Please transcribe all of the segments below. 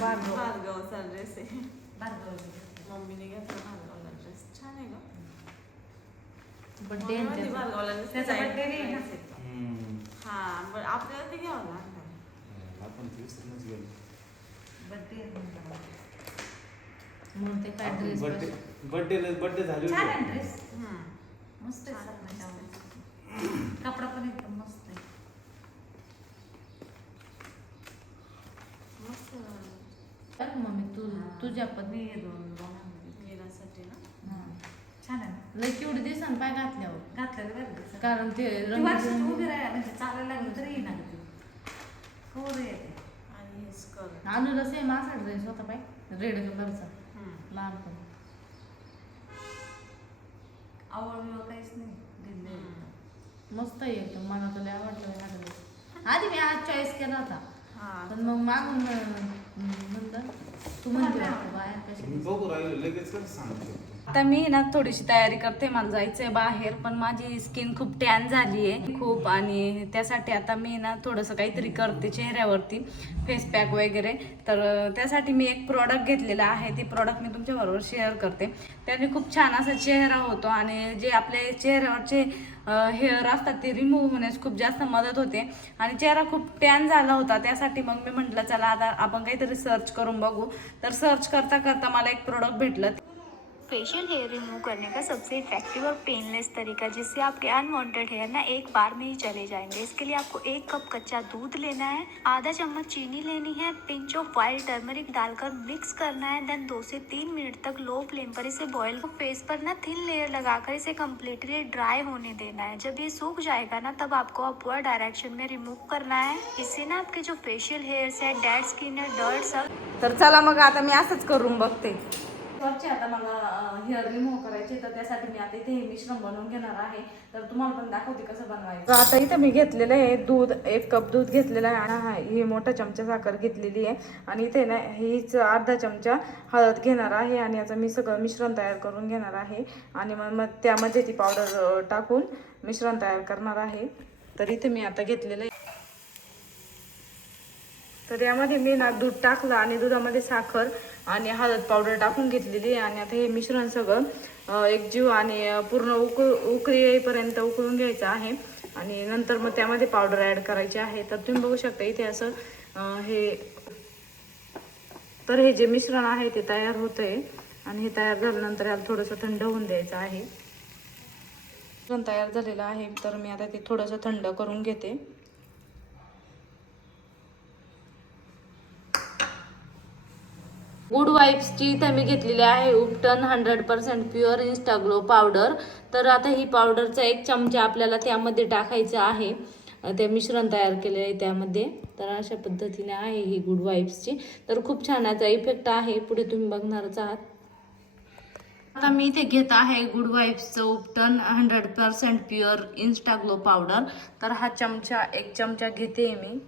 भार्गवचा dress आहे. मम्मीने घेतला भार्गवला ड्रेस. छान आहे ग. बर्थडे भार्गवला त्याचा बर्थडे आहे ना. हा पण आपल्याला ते घ्यावं लागणार. आपण दिवसानच गेलो. बर्थडे म्हणून ते काय ड्रेस बर्थडे झाली. छान आहे ड्रेस. मस्त आहे. कपडा पण एकदम मस्त आहे. मस्त. तर मम्मी तुझ्या पत्नी येण्यासाठी ना. छान आहे. लय केवढे दिवसांनी पाय घातलेलं बरं. कारण ते उभी राहा म्हणजे चालायला लागलं तरी येणार ते. हो रे. आणि हे स्कर्ट आणूला सेम असा ड्रेस होता पाय रेड कलरचा. लहानपणी आवड काहीच नाही. मस्त आहे एकदम. मला तर लय आवडलं. आधी मी आज चॉईस केला होता पण मग मागून म्हणलं तू म्हणते बाहेर कशी बघू राहिलो लगेच कसं सांगतो. आता मी ना थोडीशी तयारी करते. मला जायचंय बाहेर पण माझी स्किन खूप टॅन झाली आहे खूप आणि त्यासाठी आता मी ना थोडंसं काहीतरी करते चेहऱ्यावरती फेस पॅक वगैरे. तर त्यासाठी मी एक प्रॉडक्ट घेतलेला आहे. ते प्रॉडक्ट मी तुमच्याबरोबर शेअर करते. त्याने खूप छान असा चेहरा होतो आणि जे आपले चेहऱ्यावरचे हेअर असतात ते रिमूव्ह होण्यास खूप जास्त मदत होते आणि चेहरा खूप टॅन झाला होता. त्यासाठी मग मी म्हटलं चला आता आपण काहीतरी सर्च करून बघू. तर सर्च करता करता मला एक प्रोडक्ट भेटलं. फेशियल हेयर रिमूव करने का सबसे इफेक्टिव और पेनलेस तरीका जिससे आपके अनवांटेड हेयर ना एक बार में ही चले जाएंगे। इसके लिए आपको 1 कप कच्चा दूध लेना है, आधा चम्मच चीनी लेनी है, पिंच ऑफ वाइल्ड टर्मरिक डालकर मिक्स करना है। देन 2 से 3 मिनट तक लो फ्लेम पर इसे बॉईल फेस पर ना थिन लेयर लगाकर इसे कम्प्लीटली ड्राई होने देना है। जब ये सूख जाएगा ना तब आपको अपवर्ड डायरेक्शन में रिमूव करना है। इससे ना आपके जो फेशियल हेयर्स है, डेड स्किन है, डर्ट सब. तर चला मग आता मी असंच करून बघते. वरचे आता मला हेअर रिमूव्ह करायचे तर त्यासाठी मी आता इथे हे मिश्रण बनवून घेणार आहे. तर तुम्हाला पण दाखवते कसं बनवायचं. आता इथं मी घेतलेलं आहे दूध. 1 कप दूध घेतलेलं आहे आणि ही मोठा चमचा साखर घेतलेली आहे आणि इथे ना हीच अर्धा चमचा हळद घेणार आहे आणि याचं मी सगळं मिश्रण तयार करून घेणार आहे आणि मग त्यामध्ये ती पावडर टाकून मिश्रण तयार करणार आहे. तर इथे मी आता घेतलेलं आहे. तर यामध्ये मी ना दूध टाकलं आणि दुधामध्ये साखर आणि हळद पावडर टाकून घेतलेली आहे आणि आता हे मिश्रण सगळं एकजीव आणि पूर्ण उकळी येईपर्यंत उकळून घ्यायचं आहे आणि नंतर मग त्यामध्ये पावडर ॲड करायची आहे. तर तुम्ही बघू शकता इथे असं हे जे मिश्रण आहे ते तयार होतं आहे आणि हे तयार झाल्यानंतर याला थोडंसं थंड होऊन द्यायचं आहे. मिश्रण तयार झालेलं आहे तर मी आता ते थोडंसं थंड करून घेते. गुड वाईब्सची तर मी घेतलेली आहे उपटन 100% प्युअर इन्स्टा ग्लो पावडर. तर आता ही पावडरचा 1 चमचा आपल्याला त्यामध्ये टाकायचं आहे. ते मिश्रण तयार केलेलं आहे त्यामध्ये. तर अशा पद्धतीने आहे ही गुड वाईब्सची. तर खूप छान याचा इफेक्ट आहे. पुढे तुम्ही बघणारच आहात. आता मी इथे घेत आहे गुड वाईब्सचं उपटन 100% प्युअर इन्स्टा ग्लो पावडर. तर हा चमचा 1 चमचा घेते मी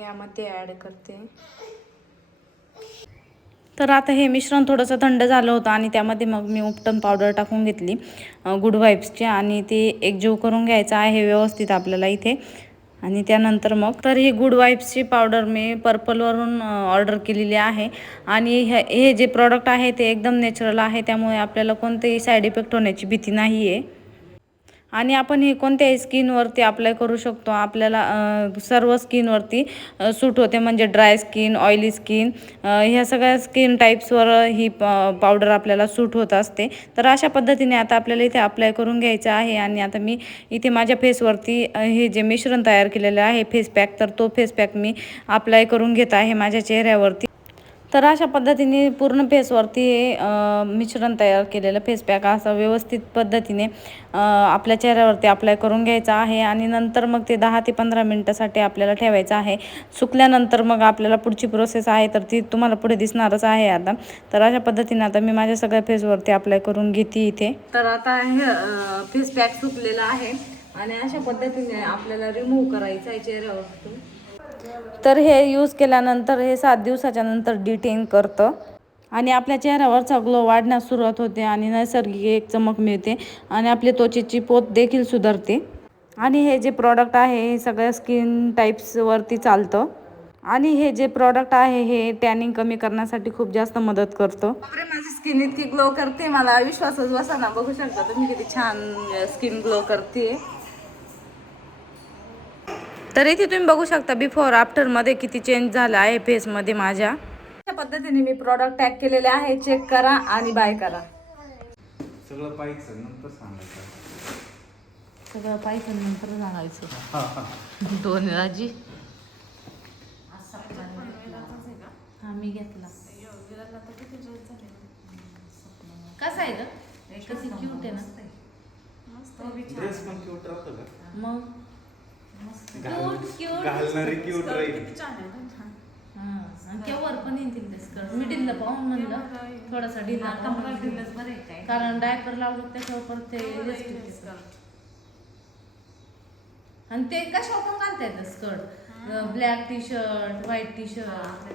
यामध्ये ॲड करते. तर आता हे मिश्रण थोडंसं थंड झालं होतं आणि त्यामध्ये मग मी उपटन पावडर टाकून घेतली गुड वाईब्सची आणि ते एकजीव करून घ्यायचं आहे व्यवस्थित आपल्याला इथे. आणि त्यानंतर मग तर ही गुड वाईब्सची पावडर मी पर्पलवरून ऑर्डर केलेली आहे आणि हे जे प्रॉडक्ट आहे ते एकदम नॅचरल आहे त्यामुळे आपल्याला कोणतेही साईड इफेक्ट होण्याची भीती नाही आहे आणि आपण हे कोणत्याही स्किनवरती अप्लाय करू शकतो. आपल्याला सर्व स्किनवरती सूट होते म्हणजे ड्राय स्किन, ऑइली स्किन ह्या सगळ्या स्किन टाईप्सवर ही पावडर आपल्याला सूट होत असते. तर अशा पद्धतीने आता आपल्याला इथे अप्लाय करून घ्यायचं आहे आणि आता मी इथे माझ्या फेसवरती हे जे मिश्रण तयार केलेलं आहे फेस पॅक तर तो फेस पॅक मी अप्लाय करून घेत आहे माझ्या चेहऱ्यावरती. तर अशा पद्धतीने पूर्ण फेसवरती मिश्रण तयार केलेलं फेस पॅक असं व्यवस्थित पद्धतीने आपल्या चेहऱ्यावरती अप्लाय करून घ्यायचं आहे आणि नंतर मग ते 10 ते 15 मिनटासाठी आपल्याला ठेवायचं आहे. सुकल्यानंतर मग आपल्याला पुढची प्रोसेस आहे तर ती तुम्हाला पुढे दिसणारच आहे आता. तर अशा पद्धतीने आता मी माझ्या सगळ्या फेसवरती अप्लाय करून घेते इथे. तर आता हे फेस पॅक सुकलेला आहे आणि अशा पद्धतीने आपल्याला रिमूव्ह करायचं आहे चेहऱ्यावरतून. तर हे यूज केल्यानंतर हे 7 दिवसाच्या नंतर डिटेन करतं आणि आपल्या चेहऱ्यावरचा ग्लो वाढण्यास सुरुवात होते आणि नैसर्गिक एक चमक मिळते आणि आपली त्वचेची पोत देखील सुधारते. आणि हे जे प्रॉडक्ट आहे हे सगळ्या स्किन टाईप्सवरती चालतं. आणि हे जे प्रॉडक्ट आहे हे टॅनिंग कमी करण्यासाठी खूप जास्त मदत करतो. बापरे, माझी स्किन इतकी ग्लो करते, मला विश्वासच बसा. बघू शकता तुम्ही किती छान स्किन ग्लो करते. तर इथे तुम्ही बघू शकता बिफोर आफ्टर मध्ये किती चेंज झाला आहे फेस मध्ये माझ्या. अशा पद्धतीने मी प्रॉडक्ट टॅग केलेले आहे. चेक करा आणि बाय करा. सगळं पाहिजे नंतर सांगायचं. सगळं पाहिजे नंतर सांगायचं. दोन राजी हा मी घेतला. कसा आहे ग? कशी क्यूट आहे ना. ड्रेस पण क्यूट राहतो का? मग घालणारी क्यूट राहील. केव्हा पण येतील ते स्कर्ट. मी ढिल्ल पाहून म्हणलं थोडासा ढिल्ला कारण डायपर लावलं त्याच्यावर परत ते आणि ते कशावर पण घालता येतं skirt. Black tea shirt, white T shirt.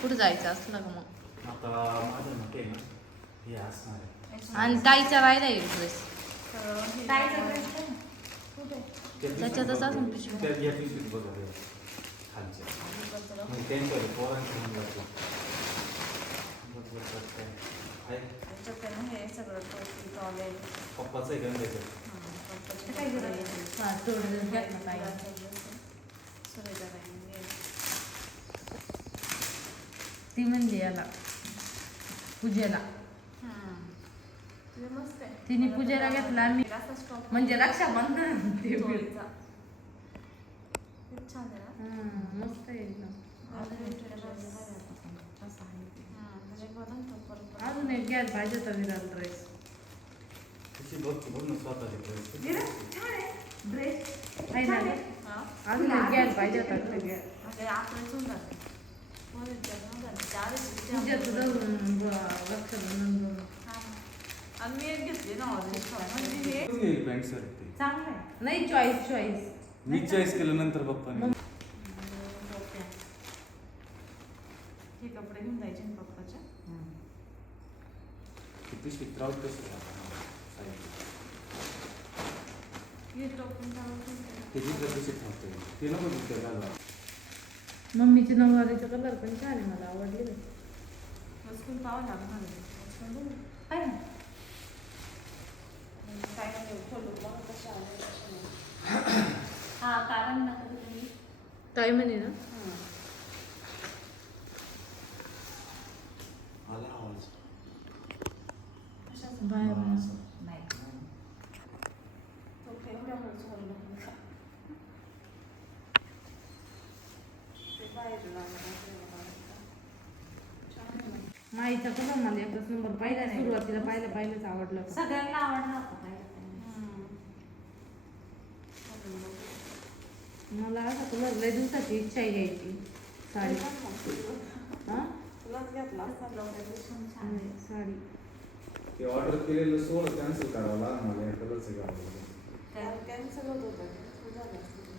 कुठं जायचं असलं का मग आता माझं मते आहे ना हे असणार आहे. आणि ताईचा राहिला एक ड्रेस त्याच्यातच असून पिशवी. त्या या पिशवीत बघा रे खालच्या. मग त्यांच्या पोरांच्या मुलाचं. पप्पाचं आहे का त्याच्यात? ती म्हणजे याला पूजेला तिने पूजेला घेतला. मी म्हणजे रक्षाबंधन मस्त आहे एकदम. अजून एक घ्यायला पाहिजे तर विराट ड्रेस. अजून एक घ्यायला पाहिजे नाही. चॉईस मी चॉईस केलं नंतर पप्पाने. कपडे घेऊन जायचे पप्पाच्या. किती शिकराव कशी मम्मीचे नऊवारीचा कलर पण छान आहे. मला आवडले. ताई म्हणे ना बाहेर माईचा कलर मला एकच नंबर पाहिला. सुरुवातीला पाहिलंच आवडलं. सगळ्यांना आवडला होता. मला असा कलर लय दिवसाची इच्छा आहे घ्यायची साडी. साडी ते ऑर्डर केलेलं सोड कॅन्सल करावं लागलं मला. या कलरचं घ्यावं.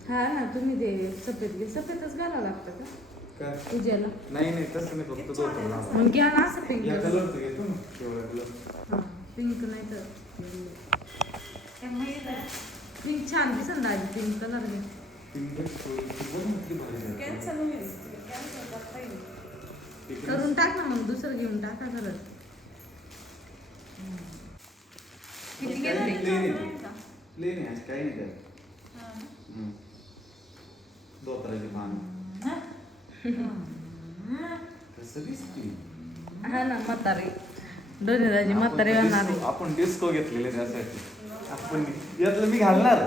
हा ना. तुम्ही ते सफेदच घालावं लागतं का काय पूजेला? नाही तसं नाही. फक्त मग घ्या ना असं पिंक. या कलरचं घेतो ना केवढा कलर. पिंक नाही तर पिंक छान दिसेल ना. आधी पिंक कलर घ्या. करून टाक ना मग. दुसरं घेऊन टाका खरंच. किती घेतले? प्लेन आहे काही नाही त्यात. दोतराची पान कसं दिसते. हा ना. म्हातारी दोन्ही म्हातारी होणार. आपण डिस्को घेतलेले त्यासाठी. आपण यातलं मी घालणार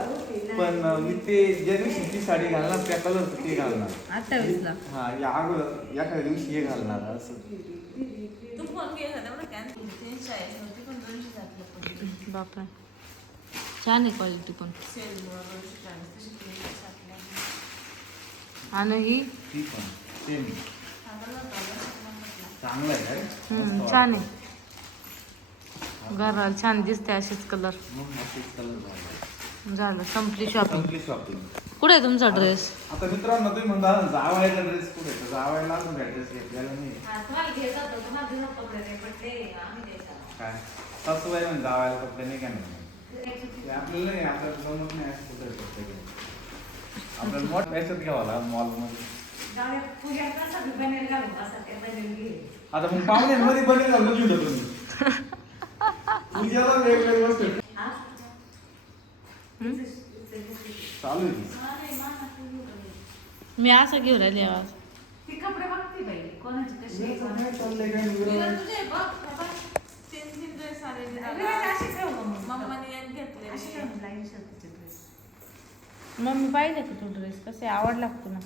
पण मी ते ज्या दिवशी ती साडी घालणार त्या कलरचं ते घालणार 28 ला. हा या अगोदर एखाद्या दिवशी हे घालणार असं. बापरे छान आहे क्वालिटी पण. आणि ही ती पण सेम चांगलं आहे काय. छान आहे. घराला छान दिसते असेच कलर. झालं संपली शॉपिंग. कुठे आहे तुमचा ड्रेस? आता मित्रांनो तुम्ही म्हणता जावायला ड्रेस कुठे तर जावायला अजून ड्रेस घेतलेला नाही. काय सासूबाई म्हणजे जावायला कपडे नाही घेणार ते आपल्याला नाही, आपल्याला जमत नाही असं कुठं कपडे घ्यायला. आपल्याला मोठं याच्यात घ्यावं लागेल मॉलमध्ये. आता मग पाहुण्यांमध्ये बनेल घालून घेऊ तुम्ही पूजेला वेगवेगळी वस्तू चालू आहे की. मी असं घेऊन राहिली आवाज. चाललंय काय मम्मी पाहिजे का तू ड्रेस कसे आवडला का तुला?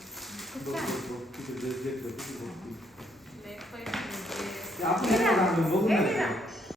आपण बघू ना.